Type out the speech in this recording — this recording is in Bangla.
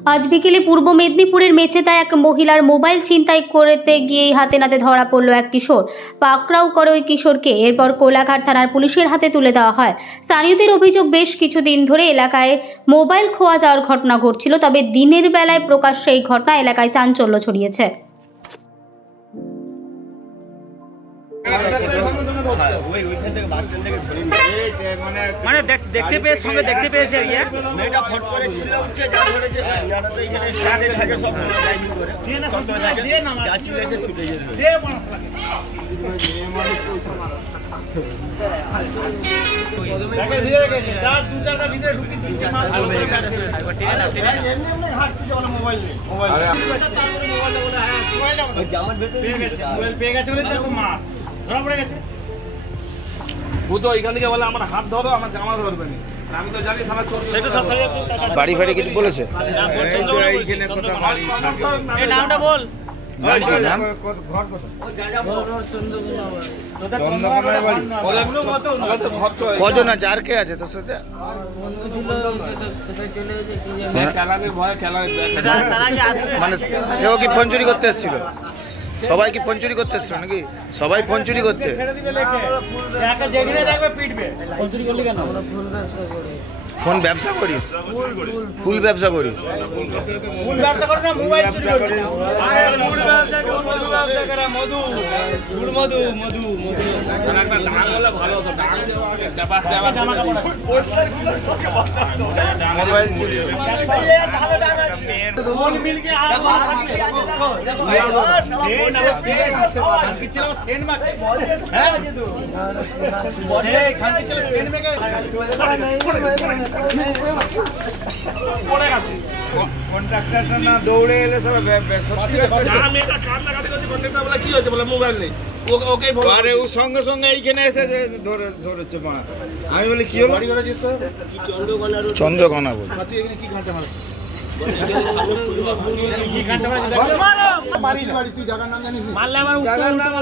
আজ বিকেলে পূর্ব মেদিনীপুরের মেছেতায় এক মহিলার মোবাইল ছিনতাই করতে গিয়ে হাতে নাতে ধরা পড়ল এক কিশোর। পাকড়াও করে ওই কিশোরকে এরপর কোলাঘাট থানার পুলিশের হাতে তুলে দেওয়া হয়। স্থানীয়দের অভিযোগ, বেশ কিছুদিন ধরে এলাকায় মোবাইল খোয়া যাওয়ার ঘটনা ঘটছিল, তবে দিনের বেলায় প্রকাশ্যে এই ঘটনা এলাকায় চাঞ্চল্য ছড়িয়েছে। মানে দেখতে পেয়ে সঙ্গে দেখতে পেয়েছে মেয়েটা ফট করে ছিল উঠছে যা ধরেছে ইয়াটা তো এখানে স্টার্টে থাকে সব লাইনিং করে সব সময় থাকে যাচ্ছি লেগে ছুটে যেতে তাকে দিয়ে গেছে তার দু চারটা ভিতরে ঢুকি দিচ্ছে মা ভালো করে কাজ করে এমনি হাত তুলে ওর মোবাইল নেই মোবাইল তারপরে মোবাইলটা বলে হ্যাঁ মোবাইলটা জামার ভেতরে পেয়ে গেছে মোবাইল পেয়ে গেছে বলে তাকে মা ধরা পড়ে গেছে। ও তো এখান থেকে বলে আমার হাত ধরো, আমার জামা ধরবে না। আমি তো জানি সারা চোর বাড়ি ফাড়ি কিছু বলেছে? এই নামটা বল। কজন আছে, আর কে আছে তোর সাথে? মানে সেও কি ফোন চুরি করতে এসেছিল? সবাই কি ফোন চুরি করতে এসেছিল নাকি? সবাই ফোন চুরি করতে? ফোন ব্যবসা করিস? ফুল ব্যবসা করিস? ফুল ব্যবসা করো না, মোবাইল চুরি করো। আরে ফুল ব্যবসা করো, মধু ব্যবসা করো, মধু গুড় মধু মধু মধু একটা ডাং হলে ভালো হতো। ডাং দেওয়া আগে চাপা চাপা জামা কাপড় মোবাইল চুরি ভালো ডাং আছে মন মিল কে আর খানকি ছিল সেন্ড মাকে হ্যাঁ বলে খানকি ছিল সেন্ড মাকে পড়ে গেছে কন্ট্রাক্টরটা না দৌড়ে এলে সব আমি এটা কার লাগাতে গেছি, কন্ট্রাক্টর বলে কি হয়েছে, বলে মোবাইল নেই। ওকে বল, আরে ও সঙ্গে সঙ্গে এইখানে এসে ধরেছে মা। আমি বলি কি হলো? বাড়ি কথা জিজ্ঞেস করো কি চন্দ্রকোনা বল। তুই এখানে কি ঘন্টা মারছিস? কি ঘন্টা মারছিস? মারিস বাড়ি তুই জায়গার নাম জানিস? মারলে আমার জায়গার নাম